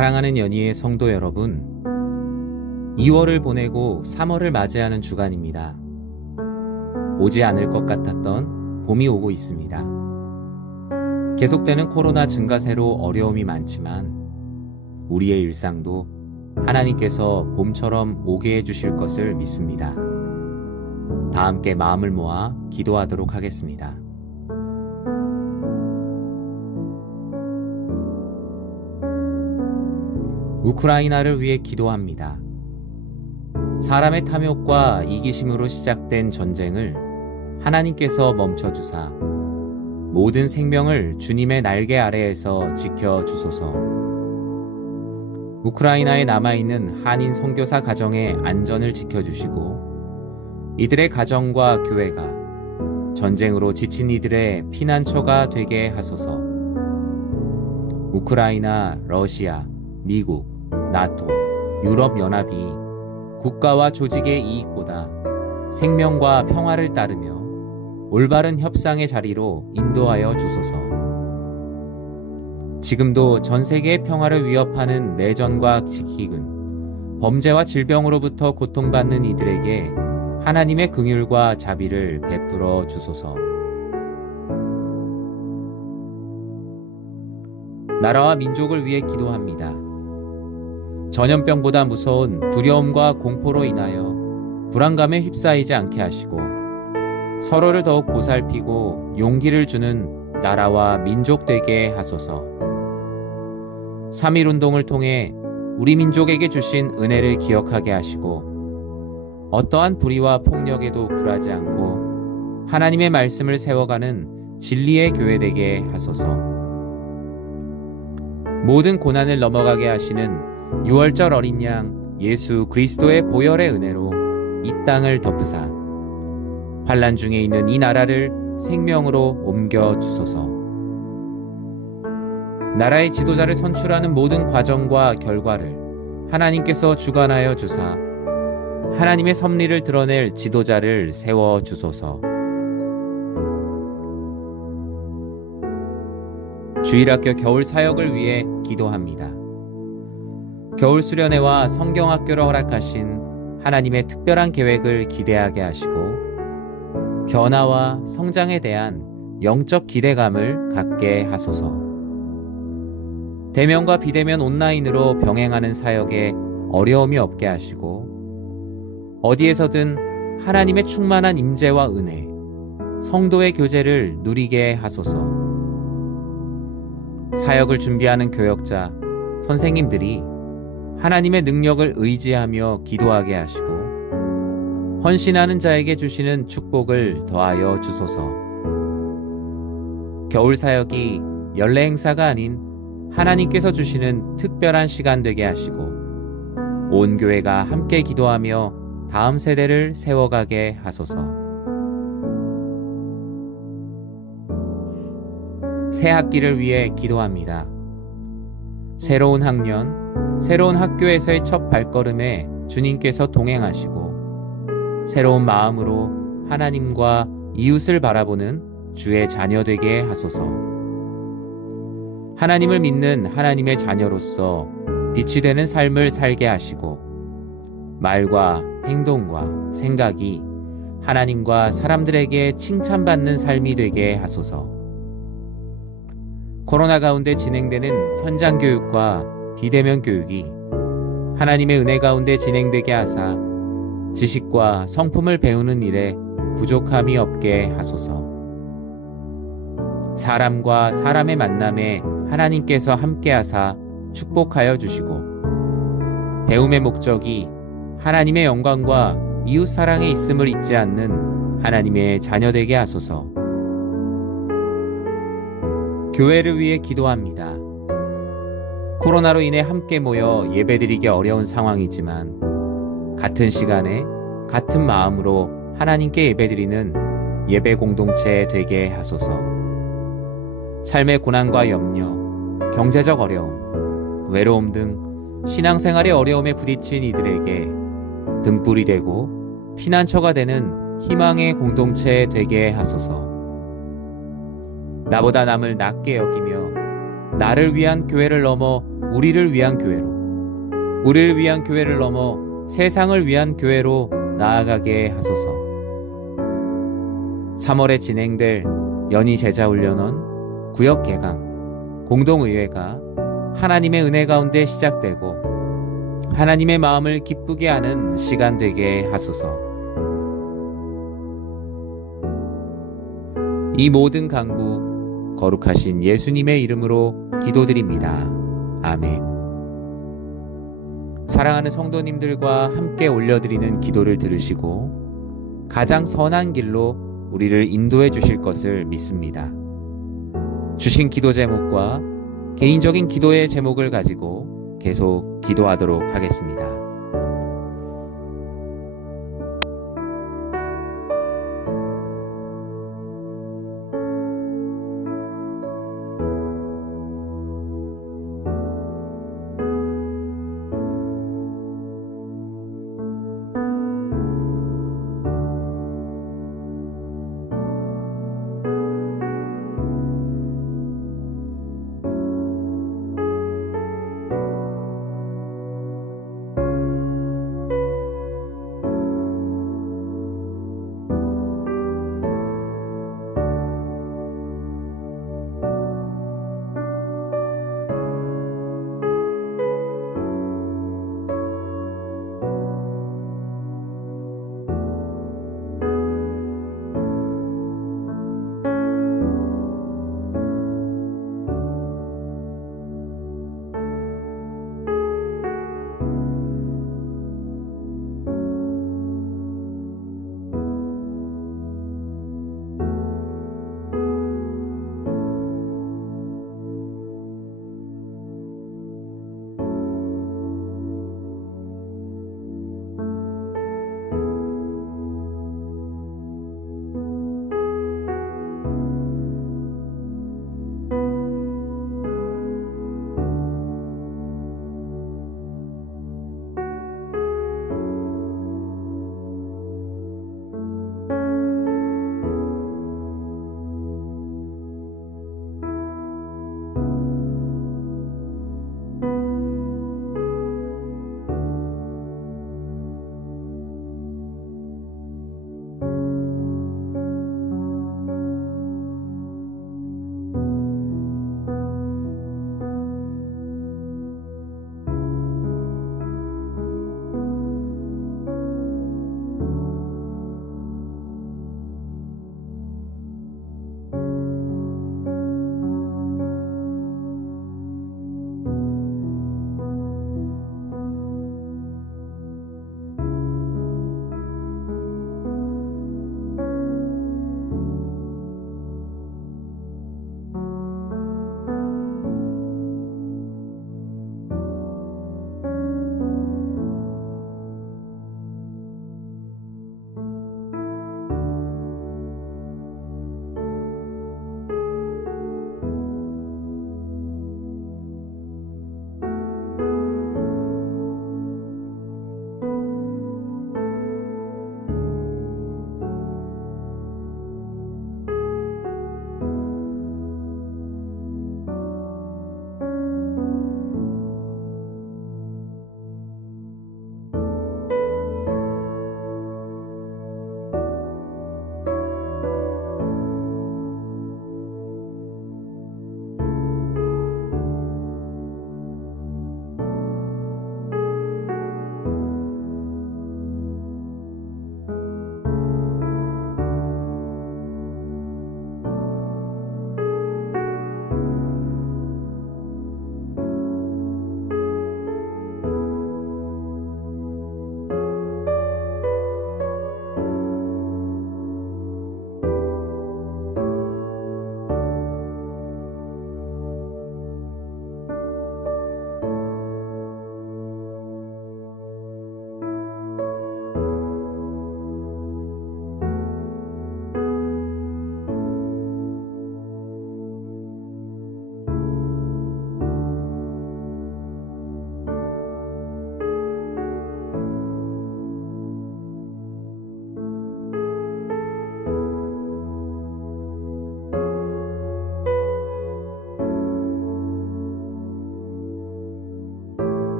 사랑하는 연희의 성도 여러분, 2월을 보내고 3월을 맞이하는 주간입니다. 오지 않을 것 같았던 봄이 오고 있습니다. 계속되는 코로나 증가세로 어려움이 많지만 우리의 일상도 하나님께서 봄처럼 오게 해주실 것을 믿습니다. 다 함께 마음을 모아 기도하도록 하겠습니다. 우크라이나를 위해 기도합니다. 사람의 탐욕과 이기심으로 시작된 전쟁을 하나님께서 멈춰주사 모든 생명을 주님의 날개 아래에서 지켜주소서. 우크라이나에 남아있는 한인 선교사 가정의 안전을 지켜주시고 이들의 가정과 교회가 전쟁으로 지친 이들의 피난처가 되게 하소서. 우크라이나, 러시아, 미국, 나토, 유럽연합이 국가와 조직의 이익보다 생명과 평화를 따르며 올바른 협상의 자리로 인도하여 주소서. 지금도 전 세계의 평화를 위협하는 내전과 기근, 범죄와 질병으로부터 고통받는 이들에게 하나님의 긍휼과 자비를 베풀어 주소서. 나라와 민족을 위해 기도합니다. 전염병보다 무서운 두려움과 공포로 인하여 불안감에 휩싸이지 않게 하시고 서로를 더욱 보살피고 용기를 주는 나라와 민족 되게 하소서. 3.1운동을 통해 우리 민족에게 주신 은혜를 기억하게 하시고 어떠한 불의와 폭력에도 굴하지 않고 하나님의 말씀을 세워가는 진리의 교회 되게 하소서. 모든 고난을 넘어가게 하시는 6월절 어린 양 예수 그리스도의 보혈의 은혜로 이 땅을 덮으사 환난 중에 있는 이 나라를 생명으로 옮겨 주소서. 나라의 지도자를 선출하는 모든 과정과 결과를 하나님께서 주관하여 주사 하나님의 섭리를 드러낼 지도자를 세워 주소서. 주일학교 겨울 사역을 위해 기도합니다. 겨울 수련회와 성경학교를 허락하신 하나님의 특별한 계획을 기대하게 하시고 변화와 성장에 대한 영적 기대감을 갖게 하소서. 대면과 비대면 온라인으로 병행하는 사역에 어려움이 없게 하시고 어디에서든 하나님의 충만한 임재와 은혜, 성도의 교제를 누리게 하소서. 사역을 준비하는 교역자, 선생님들이 하나님의 능력을 의지하며 기도하게 하시고 헌신하는 자에게 주시는 축복을 더하여 주소서. 겨울 사역이 연례 행사가 아닌 하나님께서 주시는 특별한 시간 되게 하시고 온 교회가 함께 기도하며 다음 세대를 세워가게 하소서. 새 학기를 위해 기도합니다. 새로운 학년, 새로운 학교에서의 첫 발걸음에 주님께서 동행하시고 새로운 마음으로 하나님과 이웃을 바라보는 주의 자녀 되게 하소서. 하나님을 믿는 하나님의 자녀로서 빛이 되는 삶을 살게 하시고 말과 행동과 생각이 하나님과 사람들에게 칭찬받는 삶이 되게 하소서. 코로나 가운데 진행되는 현장 교육과 비대면 교육이 하나님의 은혜 가운데 진행되게 하사 지식과 성품을 배우는 일에 부족함이 없게 하소서. 사람과 사람의 만남에 하나님께서 함께하사 축복하여 주시고 배움의 목적이 하나님의 영광과 이웃 사랑에 있음을 잊지 않는 하나님의 자녀 되게 하소서. 교회를 위해 기도합니다. 코로나로 인해 함께 모여 예배드리기 어려운 상황이지만 같은 시간에 같은 마음으로 하나님께 예배드리는 예배 공동체 되게 하소서. 삶의 고난과 염려, 경제적 어려움, 외로움 등 신앙생활의 어려움에 부딪힌 이들에게 등불이 되고 피난처가 되는 희망의 공동체 되게 하소서. 나보다 남을 낮게 여기며 나를 위한 교회를 넘어 우리를 위한 교회로, 우리를 위한 교회를 넘어 세상을 위한 교회로 나아가게 하소서. 3월에 진행될 연희 제자훈련원, 구역 개강, 공동의회가 하나님의 은혜 가운데 시작되고 하나님의 마음을 기쁘게 하는 시간 되게 하소서. 이 모든 간구 거룩하신 예수님의 이름으로 기도드립니다. 아멘. 사랑하는 성도님들과 함께 올려드리는 기도를 들으시고 가장 선한 길로 우리를 인도해 주실 것을 믿습니다. 주신 기도 제목과 개인적인 기도의 제목을 가지고 계속 기도하도록 하겠습니다.